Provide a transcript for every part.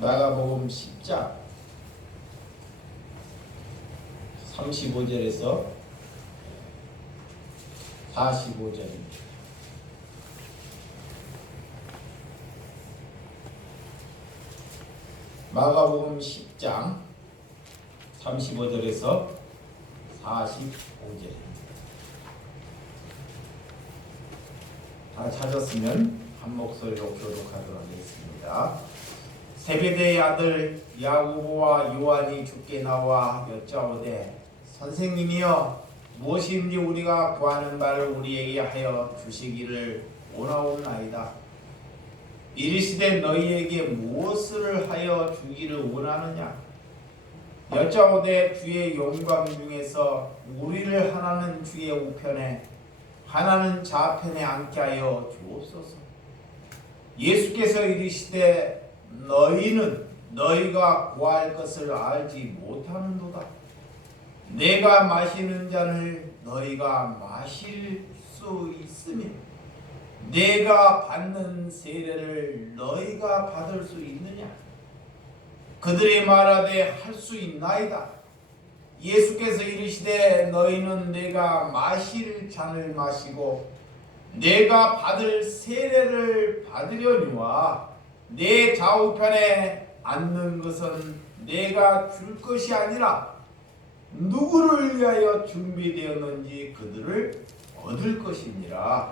마가복음 10장 35절에서 45절입니다. 마가복음 10장 35절에서 45절입니다. 다 찾았으면 한 목소리로 교독하도록 하겠습니다. 세베대의 아들 야고보와 요한이 주께 나와 여짜오되 선생님이여 무엇인지 우리가 구하는 바를 우리에게 하여 주시기를 원하옵나이다. 이르시되 너희에게 무엇을 하여 주기를 원하느냐? 여짜오되 주의 영광 중에서 우리를 하나는 주의 우편에 하나는 좌편에 앉게 하여 주옵소서. 예수께서 이르시되 너희는 너희가 구할 것을 알지 못하는도다. 내가 마시는 잔을 너희가 마실 수 있으며 내가 받는 세례를 너희가 받을 수 있느냐? 그들이 말하되 할 수 있나이다. 예수께서 이르시되 너희는 내가 마실 잔을 마시고 내가 받을 세례를 받으려니와 내 좌우편에 앉는 것은 내가 줄 것이 아니라 누구를 위하여 준비되었는지 그들을 얻을 것이니라.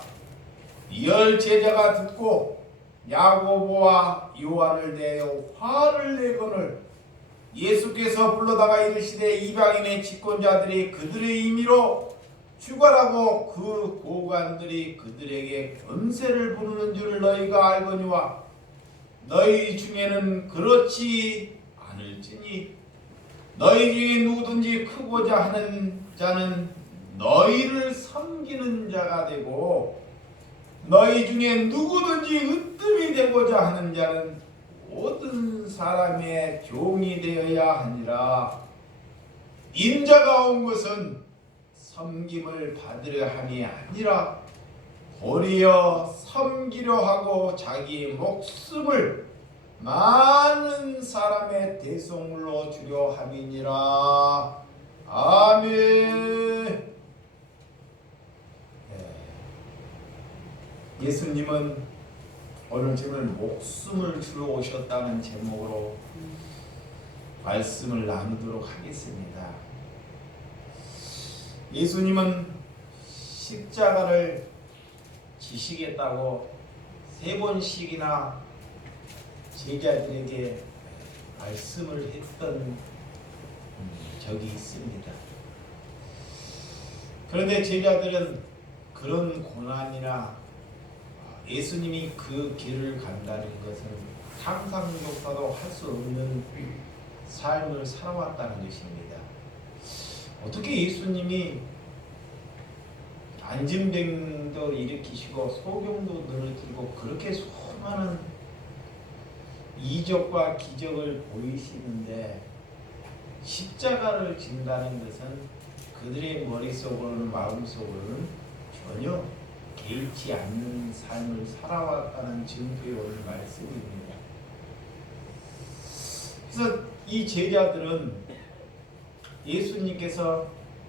열 제자가 듣고 야고보와 요한을 대하여 화를 내거늘 예수께서 불러다가 이르시되 이방인의 집권자들이 그들의 임의로 추가라고 그 고관들이 그들에게 권세를 부르는 줄 너희가 알거니와 너희 중에는 그렇지 않을지니 너희 중에 누구든지 크고자 하는 자는 너희를 섬기는 자가 되고 너희 중에 누구든지 으뜸이 되고자 하는 자는 모든 사람의 종이 되어야 하니라. 인자가 온 것은 섬김을 받으려 함이 아니라 도리어 섬기려 하고 자기 목숨을 많은 사람의 대속물로 주려 함이니라. 아멘. 예수님은 오늘 정말 목숨을 주러 오셨다는 제목으로 말씀을 나누도록 하겠습니다. 예수님은 십자가를 지시겠다고 3번씩이나 제자들에게 말씀을 했던 적이 있습니다. 그런데 제자들은 그런 고난이나 예수님이 그 길을 간다는 것은 상상조차도 할 수 없는 삶을 살아왔다는 것입니다. 어떻게 예수님이 안진병도 일으키시고 소경도 눈을 뜨고 그렇게 수많은 이적과 기적을 보이시는데 십자가를 진다는 것은 그들의 머릿속으로는 마음속으로는 전혀 개의치 않는 삶을 살아왔다는 증거의 오늘 말씀입니다. 그래서 이 제자들은 예수님께서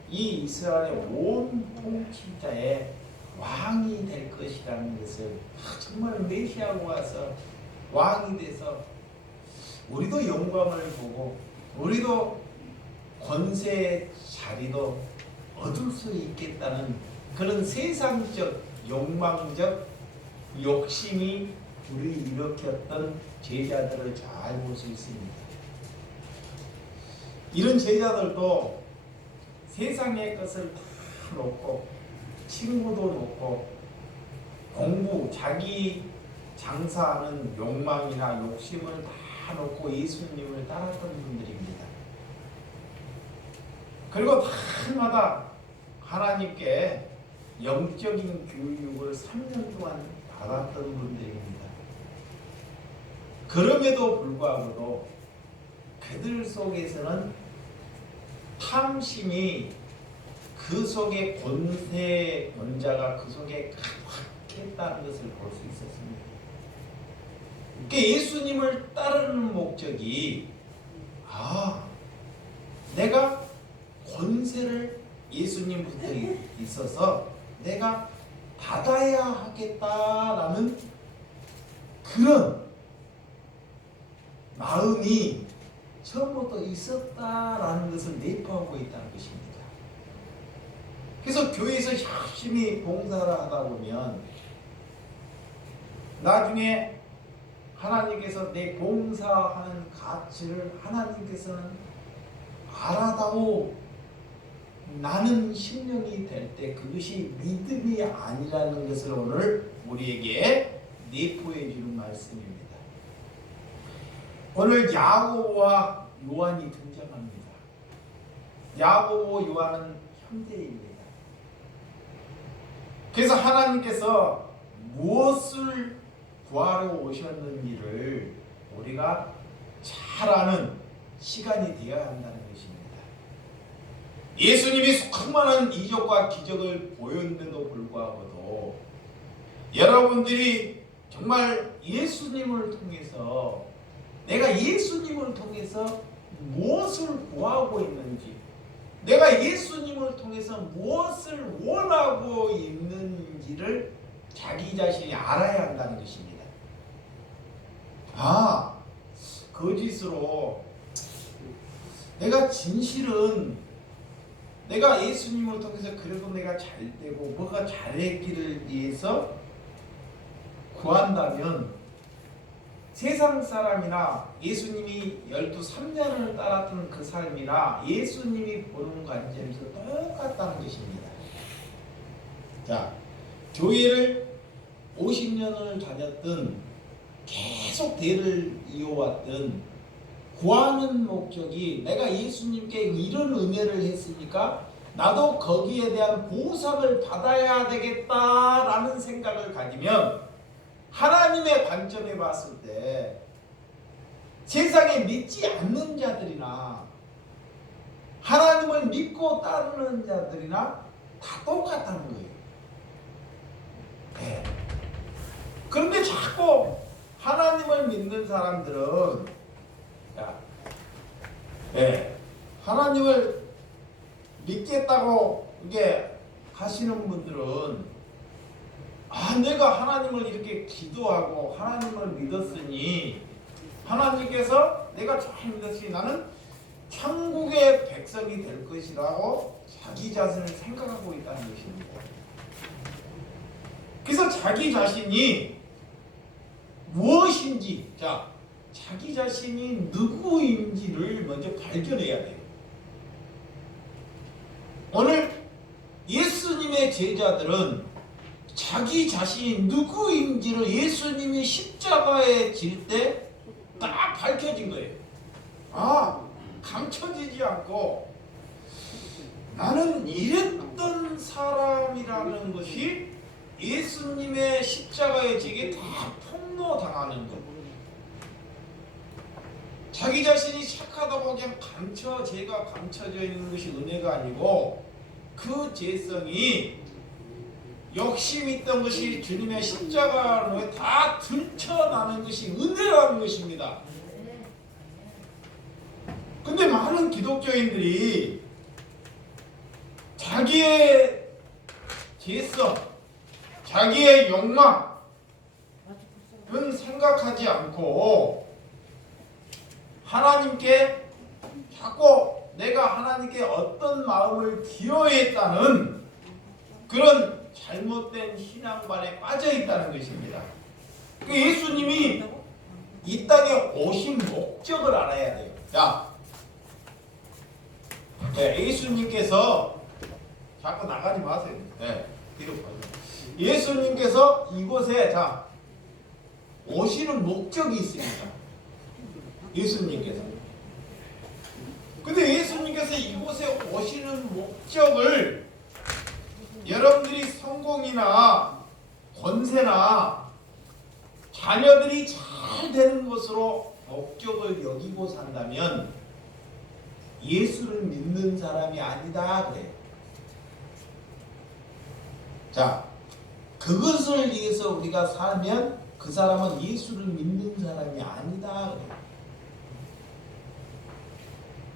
이 이스라엘의 온 통치자의 왕이 될 것이라는 것을 정말 메시아가 와서 왕이 돼서 우리도 영광을 보고 우리도 권세의 자리도 얻을 수 있겠다는 그런 세상적 욕망적 욕심이 불이일으켰던 제자들을 잘 볼 수 있습니다. 이런 제자들도 세상의 것을 다 놓고 친구도 놓고 공부, 자기 장사하는 욕망이나 욕심을 다 놓고 예수님을 따랐던 분들입니다. 그리고 다마다 하나님께 영적인 교육을 3년 동안 받았던 분들입니다. 그럼에도 불구하고도 그들 속에서는 탐심이 그 속에 권세 권자가 그 속에 가득했다는 것을 볼 수 있었습니다. 예수님을 따르는 목적이 내가 권세를 예수님부터 있어서 내가 받아야 하겠다라는 그런 마음이 처음부터 있었다라는 것을 내포하고 있다는 것입니다. 그래서 교회에서 열심히 봉사를 하다 보면 나중에 하나님께서 내 봉사하는 가치를 하나님께서는 알아다오 나는 심령이 될 때 그것이 믿음이 아니라는 것을 오늘 우리에게 내포해 주는 말씀입니다. 오늘 야고보와 요한이 등장합니다. 야고보 요한은 형제입니다. 그래서 하나님께서 무엇을 구하러 오셨는지를 우리가 잘 아는 시간이 되어야 한다는 것입니다. 예수님이 수많은 이적과 기적을 보였는데도 불구하고도 여러분들이 정말 예수님을 통해서 내가 예수님을 통해서 무엇을 구하고 있는지, 내가 예수님을 통해서 무엇을 원하고 있는지를 자기 자신이 알아야 한다는 것입니다. 거짓으로 내가 진실은 내가 예수님을 통해서 그래도 내가 잘되고 뭐가 잘했기를 위해서 구한다면 세상 사람이나 예수님이 3년을 따랐던 그 삶이나 예수님이 보는 관점에서 똑같다는 것입니다. 자, 교회를 50년을 다녔던 계속 대를 이어왔던 구하는 목적이 내가 예수님께 이런 은혜를 했으니까 나도 거기에 대한 보상을 받아야 되겠다라는 생각을 가지면 하나님의 관점에 봤을 때 세상에 믿지 않는 자들이나 하나님을 믿고 따르는 자들이나 다 똑같다는 거예요. 네. 그런데 자꾸 하나님을 믿는 사람들은 하나님을 믿겠다고 이게 하시는 분들은 내가 하나님을 이렇게 기도하고 하나님을 믿었으니 하나님께서 내가 잘 믿었으니 나는 천국의 백성이 될 것이라고 자기 자신을 생각하고 있다는 것입니다. 그래서 자기 자신이 무엇인지, 자기 자신이 누구인지를 먼저 발견해야 돼요. 오늘 예수님의 제자들은 자기 자신이 누구인지를 예수님이 십자가에 질 때 딱 밝혀진 거예요. 감춰지지 않고 나는 이랬던 사람이라는 것이 예수님의 십자가에 지게 다 폭로당하는 것. 자기 자신이 착하다고 그냥 제가 감춰져 있는 것이 은혜가 아니고 그 죄성이 욕심 있던 것이 주님의 십자가로 다 들춰나는 것이 은혜라는 것입니다. 근데 많은 기독교인들이 자기의 죄성, 자기의 욕망은 생각하지 않고 하나님께 자꾸 내가 하나님께 어떤 마음을 기여했다는 그런 잘못된 신앙관에 빠져 있다는 것입니다. 예수님이 이 땅에 오신 목적을 알아야 돼요. 예수님께서 자꾸 나가지 마세요. 뒤로 가요. 예수님께서 이곳에 오시는 목적이 있습니다. 예수님께서. 근데 예수님께서 이곳에 오시는 목적을 여러분들이 성공이나 권세나 자녀들이 잘 되는 것으로 목적을 여기고 산다면 예수를 믿는 사람이 아니다 그래요. 그것을 위해서 우리가 살면 그 사람은 예수를 믿는 사람이 아니다.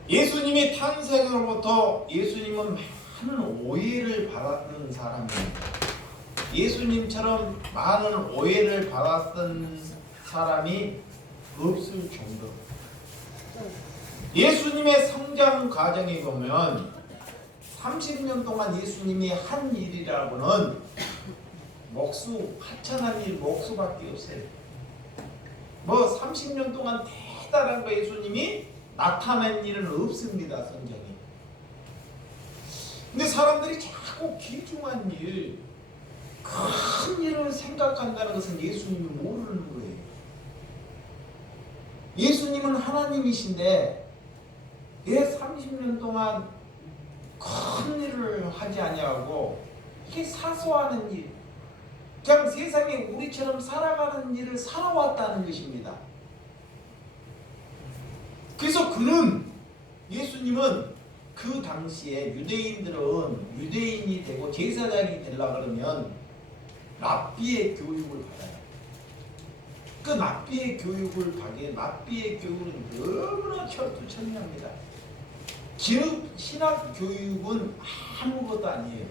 예수님이 탄생으로부터 예수님은 많은 오해를 받았던 사람입니다. 예수님처럼 많은 오해를 받았던 사람이 없을 정도로 예수님의 성장 과정에 보면 30년 동안 예수님이 한 일이라고는 하찮은 일 목수밖에 없어요. 30년 동안 대단한 거 예수님이 나타낸 일은 없습니다. 성경에. 근데 사람들이 자꾸 귀중한 일, 큰 일을 생각한다는 것은 예수님이 모르는 거예요. 예수님은 하나님이신데 왜 30년 동안 큰 일을 하지 아니하고 이게 사소한 일, 그냥 세상에 우리처럼 살아가는 일을 살아왔다는 것입니다. 그래서 예수님은 그 당시에 유대인들은 유대인이 되고 제사장이 되려고 그러면 랍비의 교육을 받아요. 그 랍비의 교육을 받기에 랍비의 교육은 너무나 철두철미합니다. 신학 교육은 아무것도 아니에요.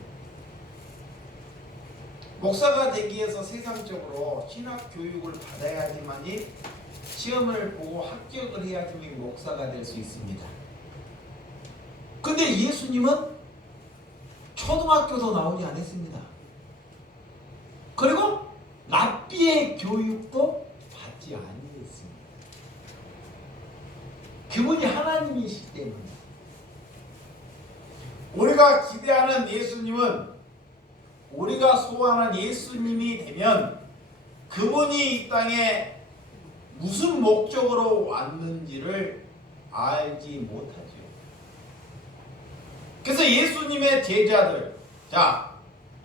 목사가 되기 위해서 세상적으로 신학 교육을 받아야지만이 시험을 보고 합격을 해야지만 목사가 될 수 있습니다. 근데 예수님은 초등학교도 나오지 않았습니다. 그리고 랍비의 교육도 받지 아니했습니다. 그분이 하나님이시기 때문에 우리가 기대하는 예수님은 우리가 소원하는 예수님이 되면 그분이 이 땅에 무슨 목적으로 왔는지를 알지 못하죠. 그래서 예수님의 제자들,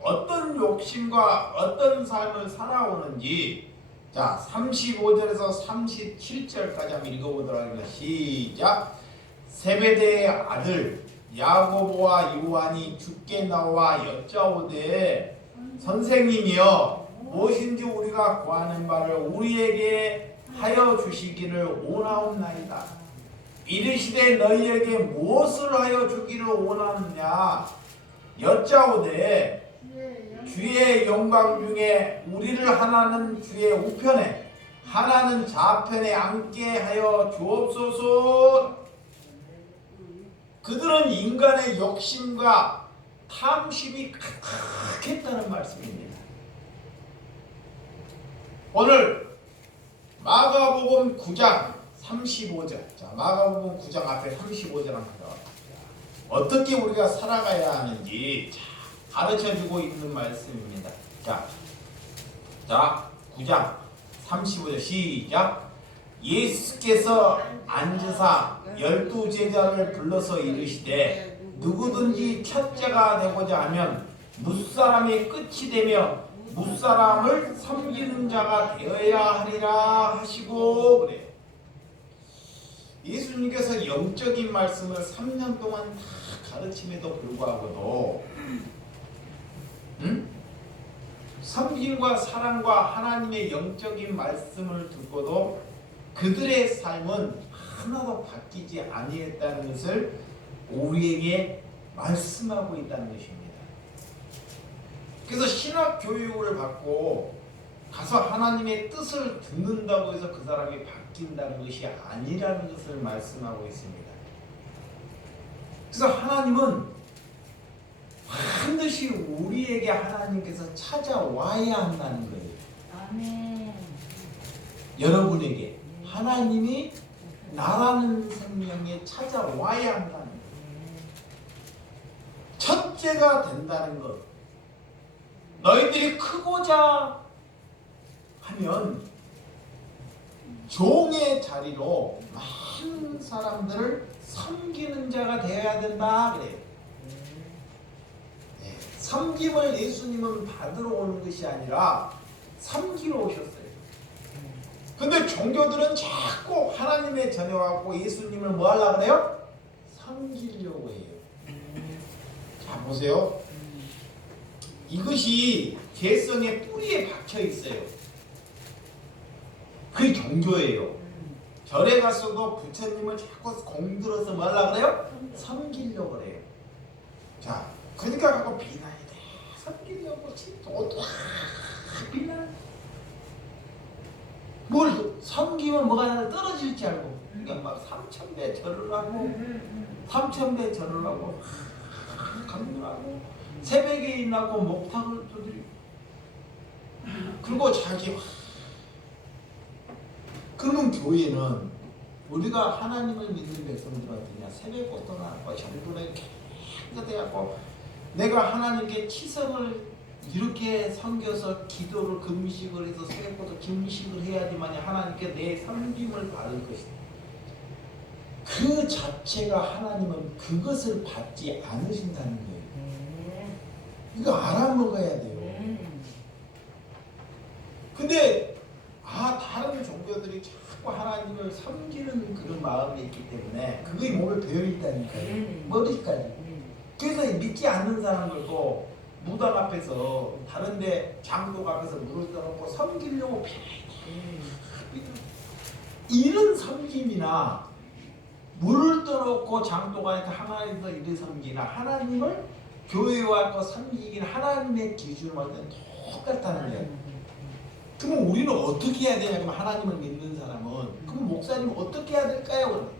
어떤 욕심과 어떤 삶을 살아오는지 35절에서 37절까지 한번 읽어보도록 하겠습니다. 시작. 세베대의 아들 야고보와 요한이 주께 나와 여짜오되 선생님이여 무엇인지 우리가 구하는 바를 우리에게 하여 주시기를 원하옵나이다. 이르시되 너희에게 무엇을 하여 주기를 원하느냐 여짜오되 주의 영광 중에 우리를 하나는 주의 우편에 하나는 좌편에 앉게 하여 주옵소서. 그들은 인간의 욕심과 탐심이 가득했다는 말씀입니다. 오늘 마가복음 9장 35절, 마가복음 9장 앞에 35절 한번 어떻게 우리가 살아가야 하는지 가르쳐주고 있는 말씀입니다. 자 9장 35절 시작. 예수께서 앉으사 12 제자를 불러서 이르시되 누구든지 첫째가 되고자 하면 무사람이 끝이 되며 무사람을 섬기는 자가 되어야 하리라 하시고 그래요. 예수님께서 영적인 말씀을 3년 동안 다 가르침에도 불구하고도 섬김과 사랑과 하나님의 영적인 말씀을 듣고도 그들의 삶은 하나도 바뀌지 아니했다는 것을 우리에게 말씀하고 있다는 것입니다. 그래서 신학 교육을 받고 가서 하나님의 뜻을 듣는다고 해서 그 사람이 바뀐다는 것이 아니라는 것을 말씀하고 있습니다. 그래서 하나님은 반드시 우리에게 하나님께서 찾아와야 한다는 거예요. 아멘. 여러분에게 하나님이 나라는 생명에 찾아와야 한다는 거예요. 첫째가 된다는 것. 너희들이 크고자 하면 종의 자리로 많은 사람들을 섬기는 자가 되어야 된다 그래요. 섬김을 예수님은 받으러 오는 것이 아니라 섬기러 오셨어요. 근데 종교들은 자꾸 하나님의 전혀갖고 예수님을 뭐 하려고 그래요? 섬기려고 해요. 자 보세요. 이것이 죄성의 뿌리에 박혀 있어요. 그게 종교예요. 절에 갔어도 부처님을 자꾸 공들어서 뭐라 그래요? 섬기려고 그래요. 자, 그러니까 갖고 비난이 돼. 섬기려고 또 비난. 뭘 섬기면 뭐가 떨어질지 알고. 그러니까 막 3000배 절을 하고 3000배 절을 하고 강론하고 새벽에 일어나고 목탁을 두드리고 그리고 자기 그러면 교회는 우리가 하나님을 믿는 백성들한테냐 새벽부터 나고 정분에 깨끗해갖고 내가 하나님께 치성을 이렇게 섬겨서 기도를 금식을 해서 새벽부터 금식을 해야지만 하나님께 내 섬김을 받을 것이다. 그 자체가 하나님은 그것을 받지 않으신다는 거예요. 이거 알아먹어야 돼요. 근데 다른 종교들이 자꾸 하나님을 섬기는 그런 마음이 있기 때문에 그게 몸에 배어있다니까요. 머리까지. 그래서 믿지 않는 사람들도 무당 앞에서 다른데 장독 앞에서 물을 떠놓고 섬기려고 이런 섬김이나 물을 떠놓고 장독 안에서 하나님께서 이를 섬기나 하나님을 교회와 섬기기는 하나님의 기준을 완전 똑같다는 거예요. 그러면 우리는 어떻게 해야 되냐? 그러면 하나님을 믿는 사람은 그럼 목사님 어떻게 해야 될까요?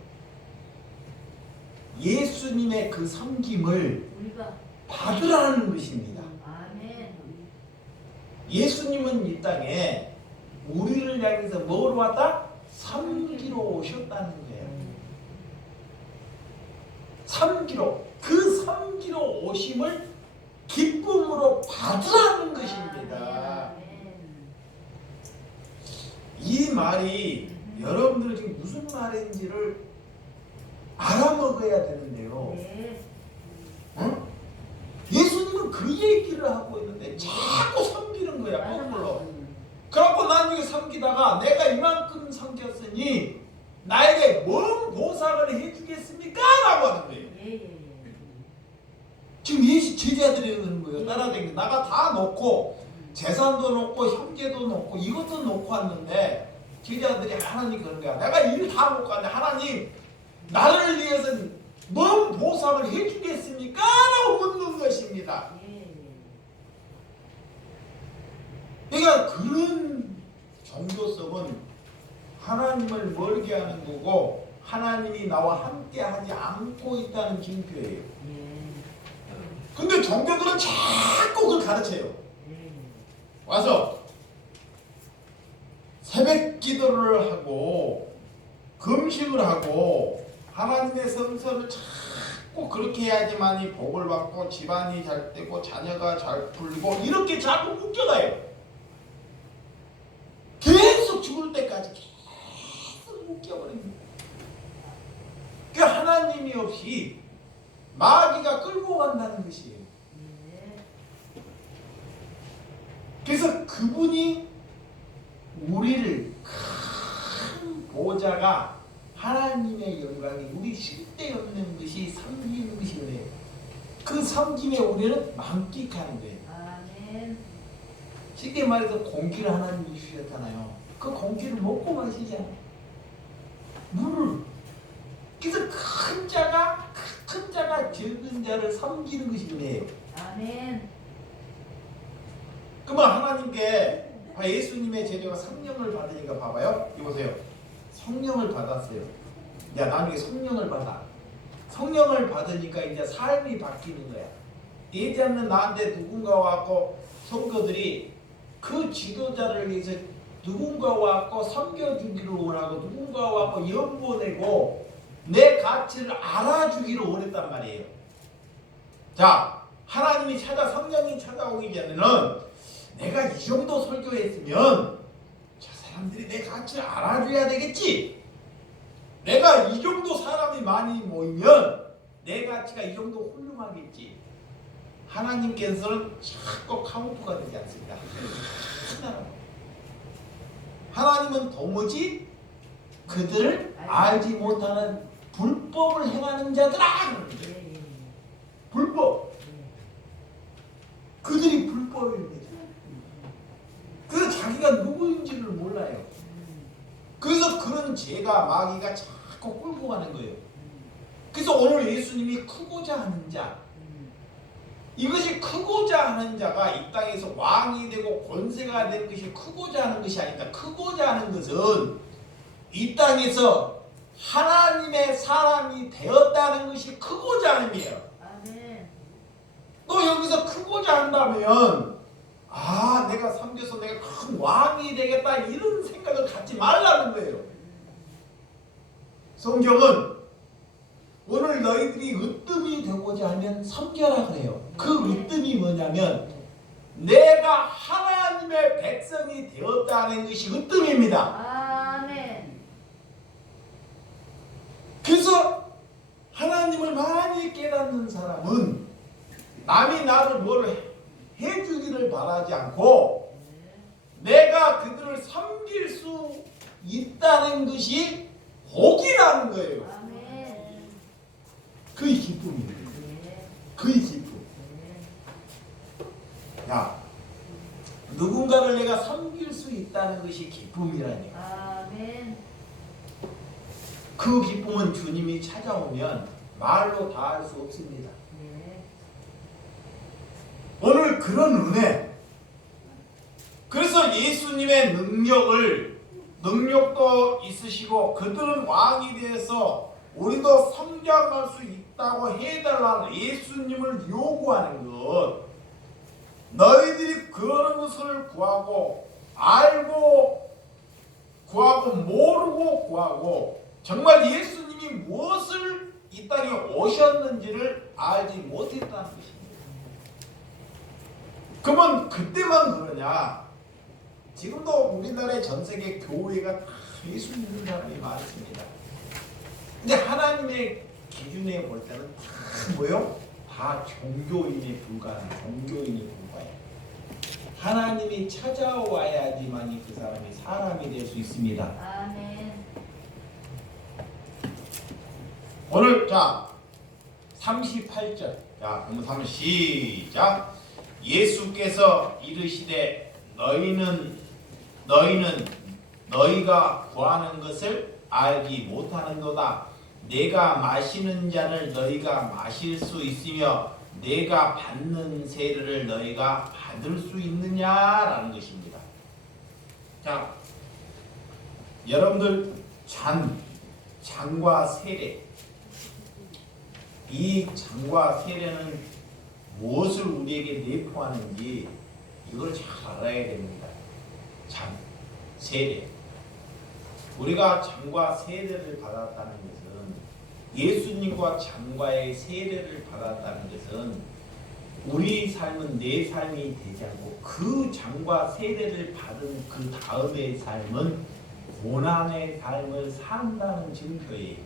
예수님의 그 섬김을 받으라는 것입니다. 예수님은 이 땅에 우리를 향해서 뭐로 왔다? 섬기러 오셨다는 거예요. 섬기러. 그 섬기러 오심을 기쁨으로 받으라는 것입니다. 이 말이 여러분들은 지금 무슨 말인지를 알아먹어야 되는데요. 응? 예수님은 그 얘기를 하고 있는데 자꾸 섬기는 거야. 거꾸로. 그래갖고 난 이거 섬기다가 내가 이만큼 섬겼으니 나에게 뭔 보상을 해주겠습니까? 라고 하는 거예요. 지금 예수 제자들이 그러는 거예요. 따라다니는 나가 다 놓고 재산도 놓고 형제도 놓고 이것도 놓고 왔는데 제자들이 하나님 그런 거야. 내가 일 다 놓고 왔는데 하나님 나를 위해서 뭔 보상을 해주겠습니까? 라고 묻는 것입니다. 그러니까 그런 종교성은 하나님을 멀게 하는 거고 하나님이 나와 함께 하지 않고 있다는 징표예요. 근데 종교들은 자꾸 그걸 가르쳐요. 와서 새벽 기도를 하고 금식을 하고 하나님의 성서를 자꾸 그렇게 해야지만이 복을 받고 집안이 잘 되고 자녀가 잘 풀리고 이렇게 자꾸 웃겨가요. 계속 죽을 때까지 계속 웃겨버립니다. 그 하나님이 없이 마귀가 끌고 간다는 것이에요. 그래서 그분이 우리를 큰 보좌가 하나님의 영광이 우리 실대 없는 것이 섬기는 것이 은혜예요. 그 섬김에 우리는 만끽하는 거예요. 아멘. 쉽게 말해서 공기를 하나님이 주셨잖아요. 그 공기를 먹고 마시잖아요. 물을. 그래서 큰 자가 적은 자를 섬기는 것이 은혜예요. 아멘. 그러면 하나님께 예수님의 제자가 성령을 받으니까 봐봐요. 이보세요. 성령을 받았어요. 야 나중에 성령을 받아. 성령을 받으니까 이제 삶이 바뀌는 거야. 예전에는 나한테 누군가 와갖고 성도들이 그 지도자를 위해서 누군가 와갖고 섬겨주기를 원하고 누군가 와갖고 연보내고 내 가치를 알아주기를 원했단 말이에요. 자, 하나님이 성령이 찾아오기 전에는 내가 이 정도 설교했으면 저 사람들이 내 가치를 알아줘야 되겠지. 내가 이 정도 사람이 많이 모이면 내 가치가 이 정도 훌륭하겠지. 하나님께서는 자꾸 카운트가 되지 않습니다. 하나님은 도무지 그들을 알지 못하는 불법을 행하는 자들아. 불법. 그들이 불법입니다. 그래서 자기가 누구인지를 몰라요. 그런 죄가 마귀가 자꾸 끌고 가는 거예요. 그래서 오늘 예수님이 크고자 하는 자, 이것이 크고자 하는 자가 이 땅에서 왕이 되고 권세가 되는 것이 크고자 하는 것이 아니다. 크고자 하는 것은 이 땅에서 하나님의 사람이 되었다는 것이 크고자 함이에요. 아멘. 또 여기서 크고자 한다면 내가 섬겨서 내가 큰 왕이 되겠다 이런 생각을 갖지 말라는 거예요. 성경은 오늘 너희들이 으뜸이 되고자 하면 섬겨라 그래요. 그 으뜸이 뭐냐면 내가 하나님의 백성이 되었다는 것이 으뜸입니다. 아멘. 그래서 하나님을 많이 깨닫는 사람은 남이 나를 뭘 해주기를 바라지 않고 내가 그들을 섬길 수 있다는 것이 복이라는 거예요. 아멘. 그의 기쁨이에요. 그의 기쁨. 야, 누군가를 내가 섬길 수 있다는 것이 기쁨이라니. 아멘. 그 기쁨은 주님이 찾아오면 말로 다 할 수 없습니다. 오늘 그런 은혜, 그래서 예수님의 능력도 있으시고 그들은 왕이 되어서 우리도 성장할 수 있다고 해달라는 예수님을 요구하는 것, 너희들이 그런 것을 구하고 알고 구하고 모르고 구하고 정말 예수님이 무엇을 이 땅에 오셨는지를 알지 못했다는 것입니다. 그러면 그때만 그러냐? 지금도 우리나라의 전세계 교회가 다 예수 믿는 사람이 많습니다. 근데 하나님의 기준에 볼 때는 다 뭐요? 다 종교인에 불과한 종교인에 불과해요. 하나님이 찾아와야지만이 그 사람이 사람이 될 수 있습니다. 아멘. 오늘 자 38절 자 그럼 한번 시작. 예수께서 이르시되 너희는 너희가 구하는 것을 알지 못하는도다. 내가 마시는 잔을 너희가 마실 수 있으며 내가 받는 세례를 너희가 받을 수 있느냐라는 것입니다. 자, 여러분들 잔과 세례, 이 잔과 세례는 무엇을 우리에게 내포하는지 이걸 잘 알아야 됩니다. 잔, 세례. 우리가 잔과 세례를 받았다는 것은 예수님과 잔과의 세례를 받았다는 것은 우리 삶은 내 삶이 되지 않고 그 잔과 세례를 받은 그 다음의 삶은 고난의 삶을 산다는 증거예요.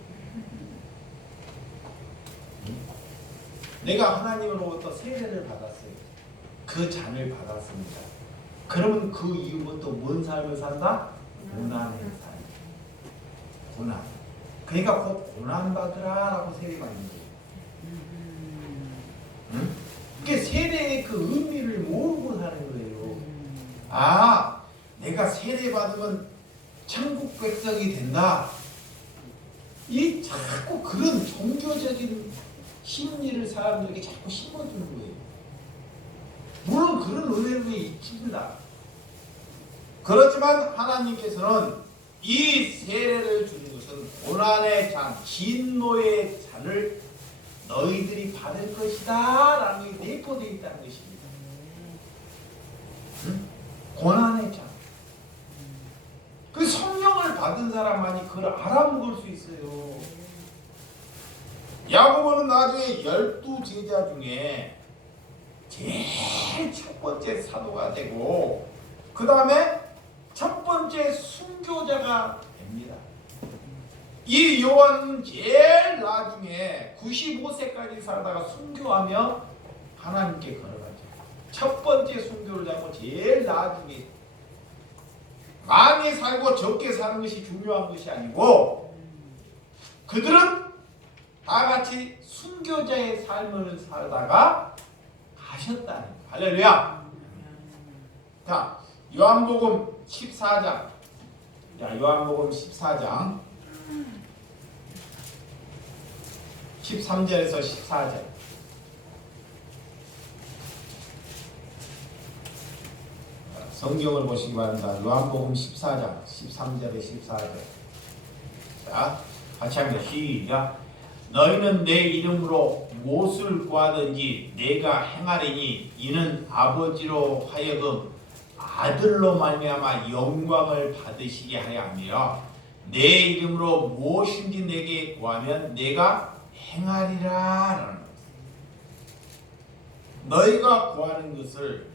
내가 하나님으로부터 세례를 받았어요. 그 잔을 받았습니다. 그러면 그 이후부터 뭔 삶을 산다? 고난의 삶. 고난. 그러니까 곧 고난받으라라고 세례받는 거예요. 응? 그게 세례의 그 의미를 모르고 사는 거예요. 내가 세례받으면 천국 백성이 된다. 이 자꾸 그런 종교적인 심리를 사람들에게 자꾸 심어주는 거예요. 물론 그런 은혜는 있습니다. 그렇지만 하나님께서는 이 세례를 주는 것은 고난의 잔, 진노의 잔을 너희들이 받을 것이다 라는 게 내포되어 있다는 것입니다. 응? 고난의 잔. 그 성령을 받은 사람만이 그걸 알아먹을 수 있어요. 야고보는 나중에 12제자 중에 제일 첫 번째 사도가 되고 그 다음에 첫 번째 순교자가 됩니다. 이 요한은 제일 나중에 95세까지 살다가 순교하며 하나님께 걸어가죠. 첫 번째 순교를 하고 제일 나중에 많이 살고 적게 사는 것이 중요한 것이 아니고 그들은 다 같이 순교자의 삶을 살다가 가셨다는 거예요. 할렐루야. 자, 요한복음 14장. 야, 요한복음 14장 13절에서 14절. 성경을 보시기 바랍니다. 요한복음 14장 13절에 14절. 자, 같이 합니다. 시작. 너희는 내 이름으로 무엇을 구하든지 내가 행하리니 이는 아버지로 하여금 아들로 말미암아 영광을 받으시게 하려 함이라. 내 이름으로 무엇인지 내게 구하면 내가 행하리라 라는 것입니다. 너희가 구하는 것을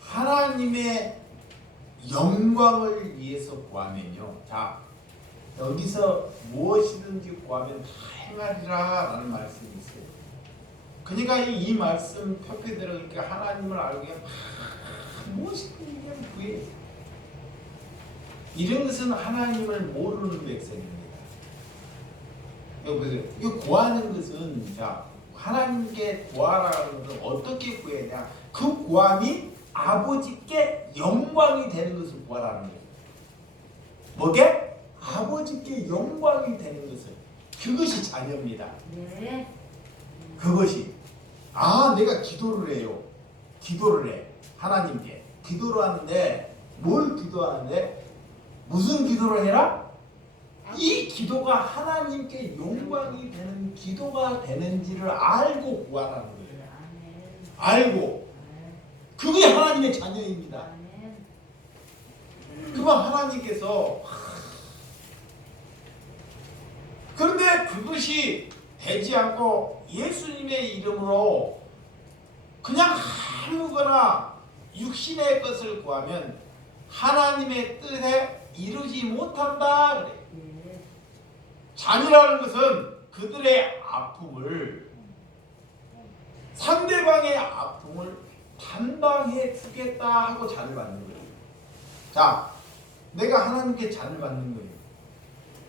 하나님의 영광을 위해서 구하면요. 자, 여기서 무엇이든지 구하면 다 행하리라 라는 말씀이 있어요. 그러니까 이 말씀 표표대로 그러니까 하나님을 알기 위해 무엇이든지 구해. 이런 것은 하나님을 모르는 백성입니다. 여기 보세요. 이 구하는 것은 자 하나님께 구하라는 것은 어떻게 구해야 그 구함이 아버지께 영광이 되는 것을 구하라는 거예요. 뭐게? 아버지께 영광이 되는 것을. 그것이 자녀입니다. 네. 그것이 내가 기도를 해요. 기도를 해. 하나님께 기도를 하는데 뭘 기도하는데 무슨 기도를 해라? 이 기도가 하나님께 영광이 되는 기도가 되는지를 알고 구하라는 거예요. 알고. 그게 하나님의 자녀입니다. 그만 하나님께서 그런데 그것이 되지 않고 예수님의 이름으로 그냥 아무거나 육신의 것을 구하면 하나님의 뜻에 이루지 못한다 그래. 자녀라는 것은 그들의 아픔을 상대방의 아픔을 담당해 주겠다 하고 잔을 받는 거예요. 자, 내가 하나님께 잔을 받는 거예요.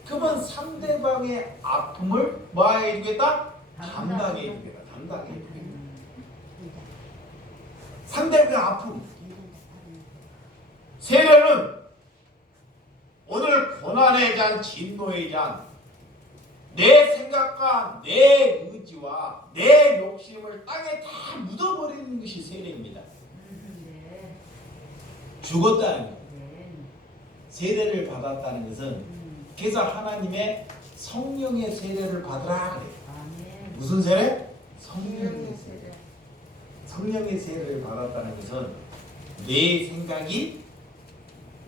그러면 상대방의 아픔을 뭐 해주겠다? 담당해 주겠다. 담당해 주겠다. 상대방의 아픔. 세례는 오늘 고난의 잔, 진노의 잔, 내 생각과 내 의지와 내 욕심을 땅에 다 묻어버리는 것이 세례입니다. 죽었다는 것. 세례를 받았다는 것은 그래서 하나님의 성령의 세례를 받으라 그래요. 무슨 세례? 성령의 세례. 성령의 세례를 받았다는 것은 내 생각이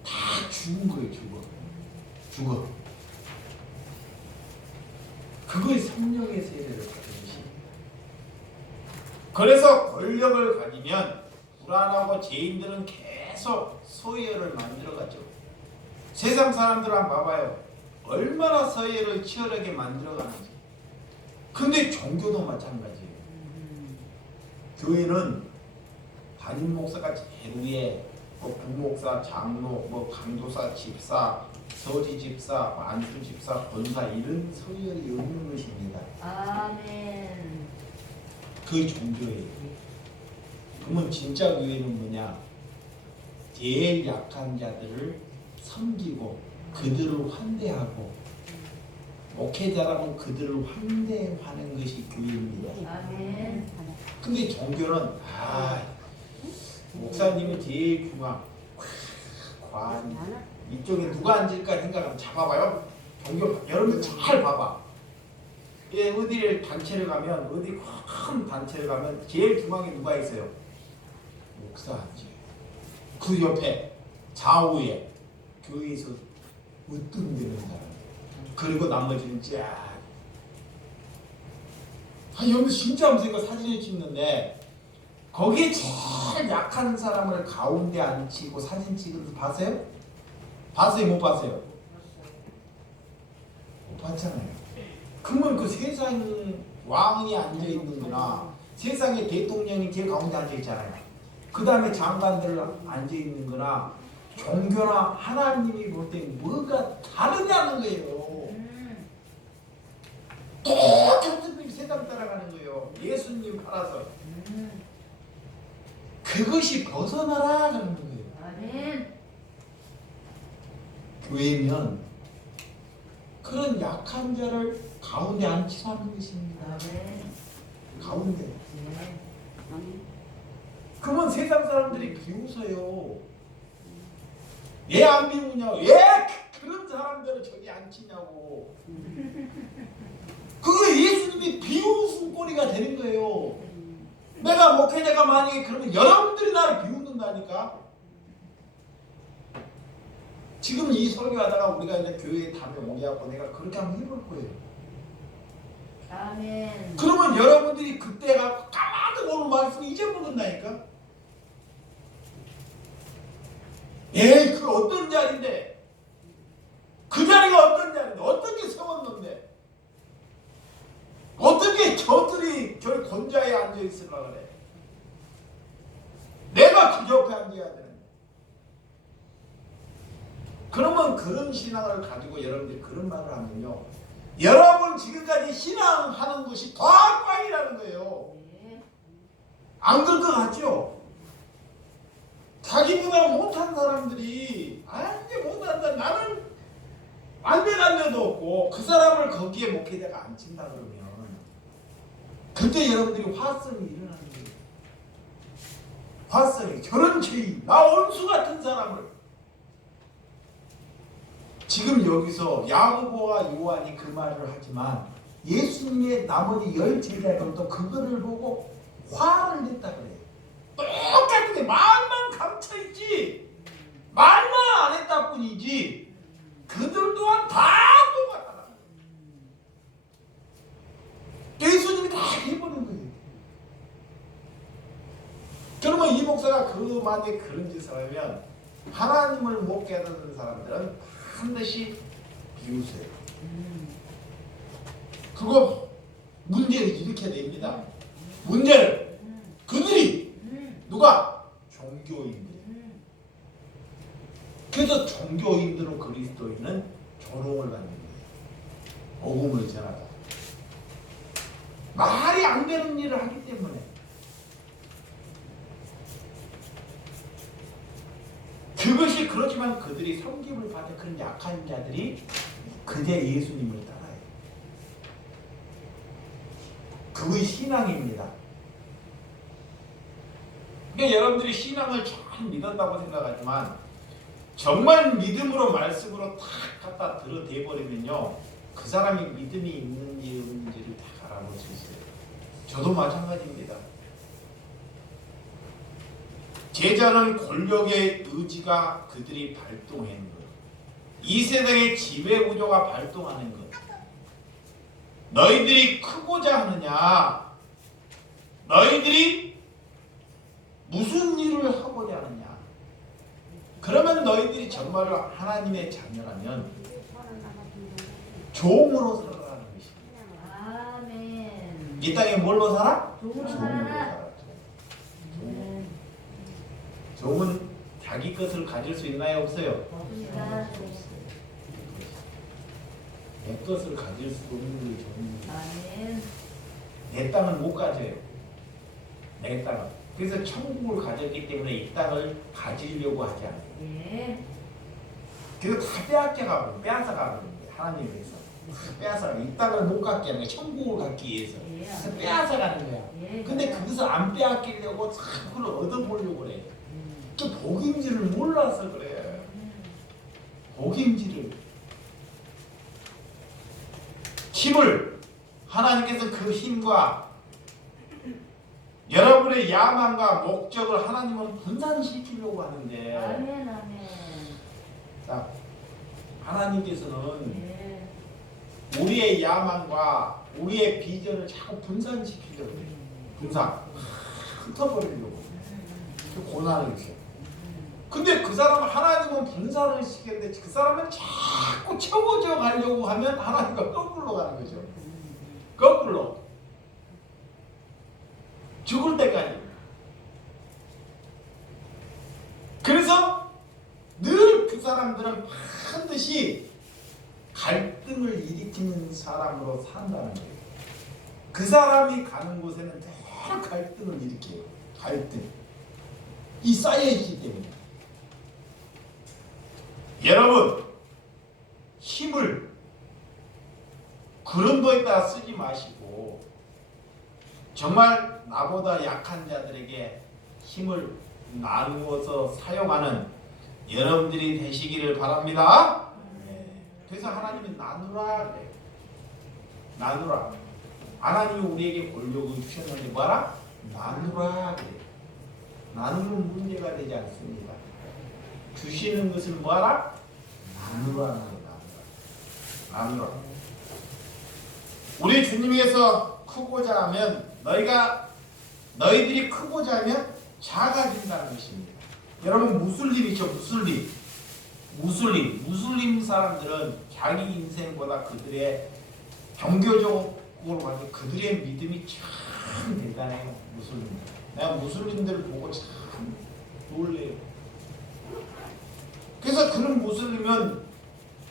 다 죽은 거예요. 죽어. 그거의 성령의 세례를 받은 것입니다. 그래서 권력을 가지면 불안하고 죄인들은 계속 소외를 만들어가죠. 세상 사람들 한번 봐봐요. 얼마나 서예를 치열하게 만들어가는지. 근데 종교도 마찬가지예요. 교회는 담임 목사가 제일 위에 부목사, 장로, 강도사, 집사, 서지 집사, 안수 집사, 권사 이런 서열이 없는 것입니다. 아멘. 그 종교예요. 그러면 진짜 교회는 뭐냐? 제일 약한 자들을 섬기고 그들을 환대하고 목회자라면 그들을 환대하는 것이 교회입니다. 아멘. 근데 종교는 목사님이 제일 중앙 관 이쪽에 누가 앉을까 생각하면 잡아봐요. 종교 여러분들 잘 봐봐. 예, 어디 단체를 가면 어디 큰 단체를 가면 제일 중앙에 누가 있어요? 목사 앉아요. 그 옆에 좌우에 교회에서 으뜸되는 사람. 그리고 나머지는 쫙. 여러분 진짜 무슨 사진을 찍는데 거기에 제일 약한 사람을 가운데 앉히고 사진 찍은 거 봤어요? 봤어요? 못 봤어요? 못 봤잖아요. 그러면 그 세상 왕이 앉아 있는 거나 세상의 대통령이 제일 가운데 앉아 있잖아요. 그 다음에 장관들 앉아 있는 거나 종교나 하나님이 볼 때 뭐가 다르냐는 거예요. 똑같은 님 세상 따라가는 거예요. 예수님 팔아서. 그것이 벗어나라 그러는 거예요. 아멘. 교회면 그런 약한 자를 가운데 앉히라는 것입니다. 아멘. 가운데. 네. 그러면 세상 사람들이 비웃어요. 왜 안 비우냐고. 왜 그런 사람들을 저기 앉히냐고. 그거 예수님이 비웃음거리가 되는 거예요. 내가 목회자가 만약에 그러면 여러분들이 나를 비웃는다니까. 지금 이 설교하다가 우리가 이제 교회에 다음에 오게하고 내가 그렇게 한번 해볼 거예요. 아멘. 그러면 여러분들이 그때가 까마득 오늘 말씀 잊어먹는다니까. 에이 그 어떤 자리인데, 그 자리가 어떤 자리인데, 어떻게 세웠는데, 어떻게 저들이 저 권좌에 앉아있으려고 그래. 내가 그 옆에 앉아야 되는데. 그러면 그런 신앙을 가지고 여러분들이 그런 말을 하면요, 여러분 지금까지 신앙하는 것이 과학과이라는 거예요. 네. 안 그럴 것 같죠? 자기보다 못한 사람들이 이제 못한다, 나는 안돼간데도 없고, 그 사람을 거기에 목회자가 앉힌다 그러면 그때 여러분들이 화성이 일어나는 거예요. 화성이, 저런 죄인, 나 원수 같은 사람을. 지금 여기서 야고보와 요한이 그 말을 하지만 예수님의 나머지 10 제자들도 그거를 보고 화를 냈다 그래요. 똑같은 말만 감춰있지, 말만 안 했다 뿐이지 그들 또한 다 똑같다. 예수님이 다 해버린 거예요. 그러면 이 목사가 만약에 그런 짓을 하면 하나님을 못 깨닫는 사람들은 반드시 비웃어요. 그거 문제를 일으켜야 됩니다. 문제를 그들이 누가? 종교인들. 그래서 종교인들은 그리스도인은 조롱을 받는 거예요. 복음을 전하다. 말이 안 되는 일을 하기 때문에. 그것이 그렇지만 그들이 섬김을 받은 그런 약한 자들이 그제 예수님을 따라요. 그것이 신앙입니다. 그러니까 여러분들이 신앙을 잘 믿었다고 생각하지만 정말 믿음으로 말씀으로 탁 갖다 들어대버리면요, 그 사람이 믿음이 있는지 없는지를 다 알아볼 수 있어요. 저도 마찬가지입니다. 제자는 권력의 의지가 그들이 발동하는 것, 이 세상의 지배구조가 발동하는 것, 너희들이 크고자 하느냐, 너희들이 무슨 일을 하고자 하느냐, 그러면 너희들이 정말로 하나님의 자녀라면 종으로 살아가는 것입니다. 아멘. 이 땅에 뭘로 살아? 종으로 종으로 살아. 살아. 종은 자기 것을 가질 수 있나요? 없어요? 없습니다. 내 것을 가질 수 없는 게 종입니다. 아멘. 내 땅을 못 가져요. 내 땅을. 그래서 천국을 가졌기 때문에 이 땅을 가지려고 하지 않아요. 예. 그래서 다 빼앗겨가고 빼앗아가는 거예요. 하나님께서 빼앗아가, 이 땅을 못 갖게 하는 거예요. 천국을 갖기 위해서. 예. 그래서 빼앗아가는 거야. 예. 근데 그것을 안 빼앗기려고 자꾸 그걸 얻어보려고 그래. 그 복인지를 몰라서 그래. 복인지를. 힘을, 하나님께서 그 힘과 여러분의 야망과 목적을 하나님은 분산시키려고 하는데, 아멘. 아멘. 자, 하나님께서는 예. 우리의 야망과 우리의 비전을 자꾸 분산시키려고 해요. 분산. 흩어버리려고. 그 고난을 주세요. 근데 그 사람은, 하나님은 분산을 시키는데 그 사람은 자꾸 채워져 가려고 하면 하나님과 거꾸로 가는 거죠. 거꾸로. 죽을 때까지. 그래서 늘 그 사람들은 반드시 갈등을 일으키는 사람으로 산다는 거예요. 그 사람이 가는 곳에는 늘 갈등을 일으켜요. 갈등. 이 쌓여있기 때문에. 여러분, 힘을 그런 거에다 쓰지 마시고 정말 나보다 약한 자들에게 힘을 나누어서 사용하는 여러분들이 되시기를 바랍니다. 그래서 하나님은 나누라 그래요. 나누라. 하나님이 우리에게 권력을 주셨는데 뭐라? 나누라 그래요. 나누는 문제가 되지 않습니다. 주시는 것은 뭐라? 나누라. 나누라. 우리 주님께서 크고자 하면 너희들이 크고자 하면 작아진다는 것입니다. 여러분 무슬림이죠. 무슬림 사람들은 자기 인생보다 그들의 종교적으로 봐도 그들의 믿음이 참 대단해요. 무슬림. 내가 무슬림들을 보고 참 놀래요. 그래서 그런 무슬림은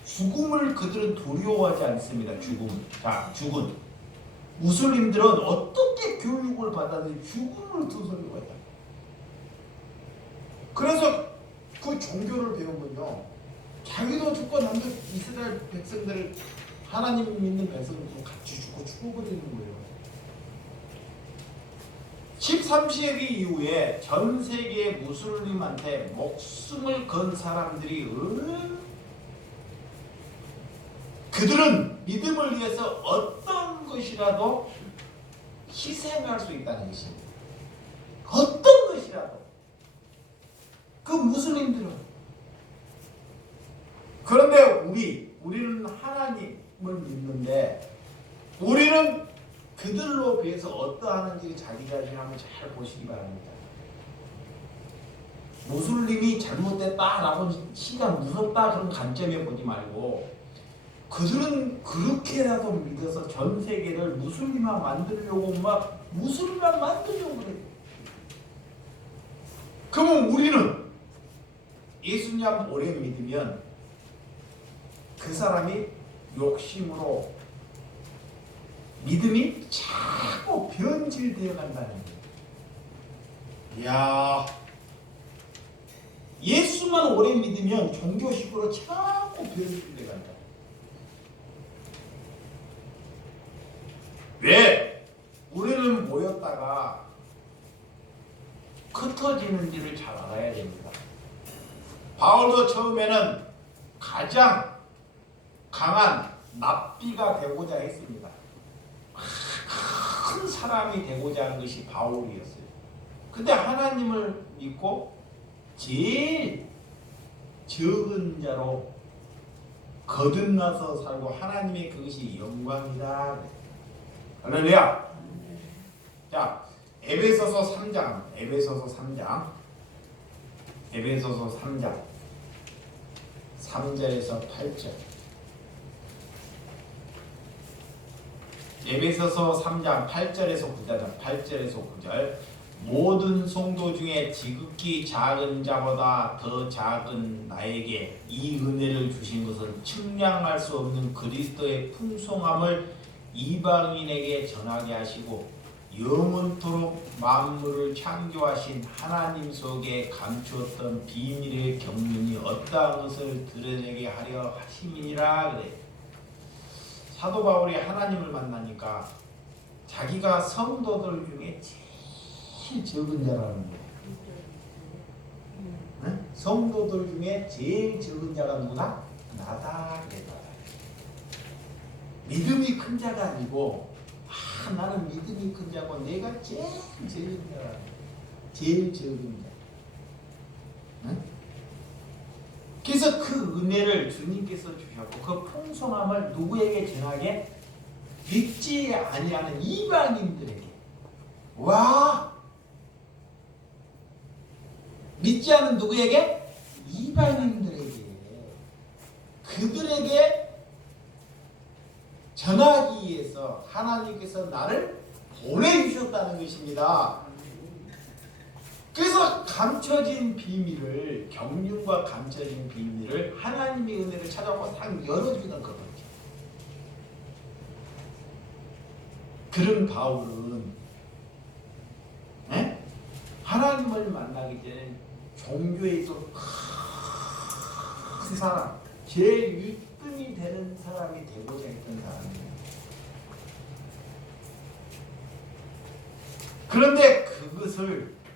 죽음을 그들은 두려워하지 않습니다. 죽음. 무슬림들은 어떻게 교육을 받아도 죽음을 두려워해요. 그래서 그 종교를 배우면요, 자기도 죽고 남도 이스라엘 백성들 하나님 믿는 백성들도 같이 죽어버리는 거예요. 13세기 이후에 전 세계 무슬림한테 목숨을 건 사람들이 그들은 믿음을 위해서 어떤 것이라도 희생할 수 있다는 것입니다. 어떤 것이라도. 그 무슬림들은. 그런데 우리는 하나님을 믿는데 우리는 그들로 비해서 어떠하는지 자기 자신을 한번 잘 보시기 바랍니다. 무슬림이 잘못됐다라고 시간 무섭다 그런 관점에 보지 말고 그들은 그렇게라도 믿어서 전 세계를 무슬림화 만들려고 막 무슬림화 만들려고 그래요. 그러면 우리는 예수님 오래 믿으면 그 사람이 욕심으로 믿음이 자꾸 변질되어 간다는 거예요. 이야, 예수만 오래 믿으면 종교식으로 자꾸 변질되어 간다. 왜? 우리는 모였다가 흩어지는지를 잘 알아야 됩니다. 바울도 처음에는 가장 강한 납비가 되고자 했습니다. 큰 사람이 되고자 하는 것이 바울이었어요. 근데 하나님을 믿고 제일 적은 자로 거듭나서 살고 하나님의 그것이 영광이다. 할렐루야. 자, 에베소서 3장 3절에서 8절. 에베소서 3장 8절에서 9절. 모든 성도 중에 지극히 작은 자보다 더 작은 나에게 이 은혜를 주신 것은 측량할 수 없는 그리스도의 풍성함을 이방인에게 전하게 하시고 영원토록 만물을 창조하신 하나님 속에 감추었던 비밀의 경륜이 어떠한 것을 드러내게 하려 하심이니라 그래. 사도 바울이 하나님을 만나니까 자기가 성도들 중에 제일 적은 자라는 거예요. 네? 성도들 중에 제일 적은 자가 누구다? 나다 그랬다. 믿음이 큰 자가 아니고 나는 믿음이 큰 자고 내가 제일 적은 자라. 제일 적은 자. 네? 그래서 그 은혜를 주님께서 주셨고 그 풍성함을 누구에게 전하게? 믿지 아니하는 이방인들에게. 와! 믿지 않은 누구에게? 이방인들에게. 그들에게 전하기 위해서 하나님께서 나를 보내주셨다는 것입니다. 그래서 감춰진 비밀을, 경륜과 감춰진 비밀을 하나님의 은혜를 찾아오고 딱 열어주는 거거든요. 그런 바울은 하나님을 만나기 전에 종교에서 큰 사람, 제일 으뜸이 되는 사람이 되고자 했던 사람이에요. 그런데 그것을